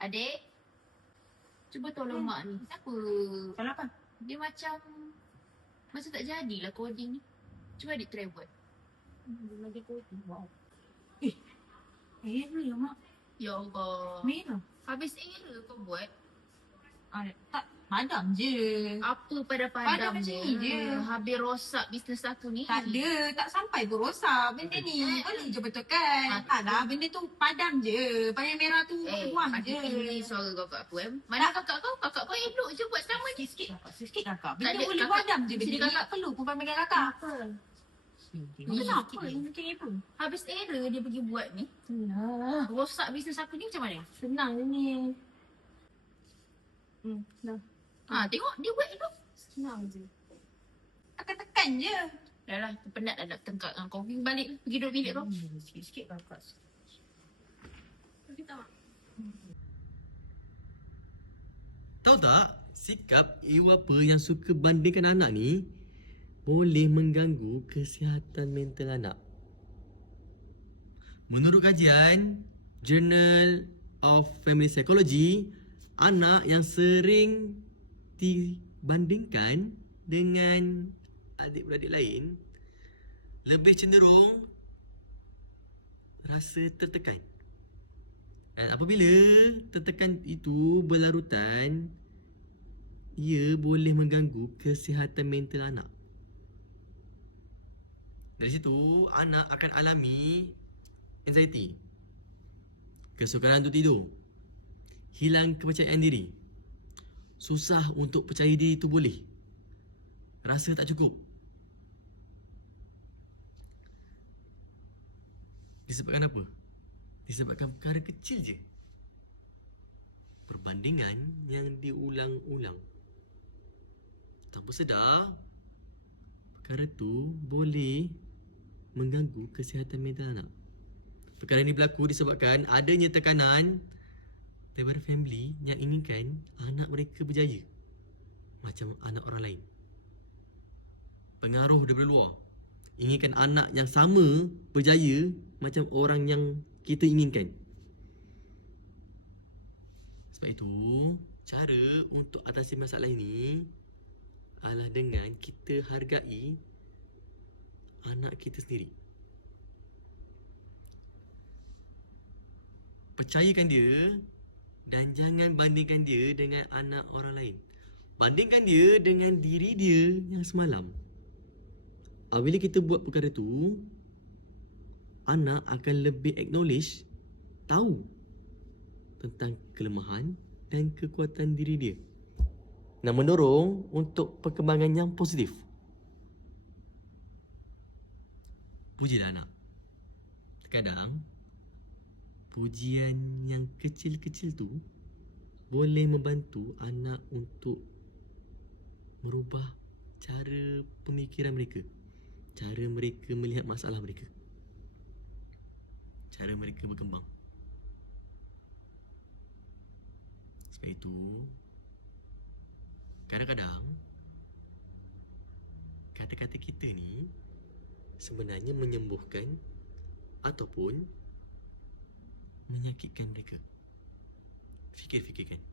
Adik, cuba tolong mak ni. Kenapa? Kenapa? Dia macam macam tak jadilah coding ni. Cuba adik try buat. Lagi kopi. Wow. Eh, error ya mak. Ya Allah. Merah. Habis error kau buat. Ah, tak, padam je. Apa pada Padam padam macam je. ni je. Habis rosak bisnes aku ni. Tak ada, tak sampai pun rosak benda ni. Boleh je betulkan. Ah, Tak lah, benda tu padam je. Panel merah tu Eh, buang ada je. tinggi suara kakak aku eh. Mana kakak kau? Kakak kau elok je buat selama ni. Sikit-sikit kakak, sikit kakak. Tak Benda ada, boleh kakak. padam je benda ni. kakak. Tak perlu pun panggil kakak. Apa? Kenapa? Ini macam apa? Habis error dia pergi buat ni. Senang. Rosak bisnes aku ni macam mana? Senang ni. Hmm, dah. Ha, tengok dia buat elok. Senang je. Tekan-tekan je. Dah lah, aku penat dah nak tengkak dengan kau. Pergi balik, pergi duduk bilik kau. Hmm, Sikit-sikit kakak. Kita Tahu tak, sikap ibu bapa yang suka bandingkan anak ni boleh mengganggu kesihatan mental anak. Menurut kajian Journal of Family Psychology, anak yang sering dibandingkan dengan adik-beradik lain lebih cenderung rasa tertekan. Dan apabila tertekan itu berlarutan, ia boleh mengganggu kesihatan mental anak. Dari situ, anak akan alami anxiety, kesukaran untuk tidur, hilang kepercayaan diri, susah untuk percaya diri itu boleh, rasa tak cukup. Disebabkan apa? Disebabkan perkara kecil je. Perbandingan yang diulang-ulang. Tanpa sedar, perkara tu boleh mengganggu kesihatan mental anak. Perkara ini berlaku disebabkan adanya tekanan daripada family yang inginkan anak mereka berjaya macam anak orang lain. Pengaruh daripada luar inginkan anak yang sama berjaya macam orang yang kita inginkan. Sebab itu, cara untuk atasi masalah ini adalah dengan kita hargai anak kita sendiri. Percayakan dia dan jangan bandingkan dia dengan anak orang lain. Bandingkan dia dengan diri dia yang semalam. Apabila kita buat perkara tu, anak akan lebih acknowledge, tahu tentang kelemahan dan kekuatan diri dia. Dan mendorong untuk perkembangan yang positif. Pujilah anak. Terkadang, pujian yang kecil-kecil tu boleh membantu anak untuk merubah cara pemikiran mereka. Cara mereka melihat masalah mereka cara mereka berkembang. Sebab itu, kadang-kadang kata-kata kita ni sebenarnya menyembuhkan ataupun menyakitkan mereka. Fikir-fikirkan.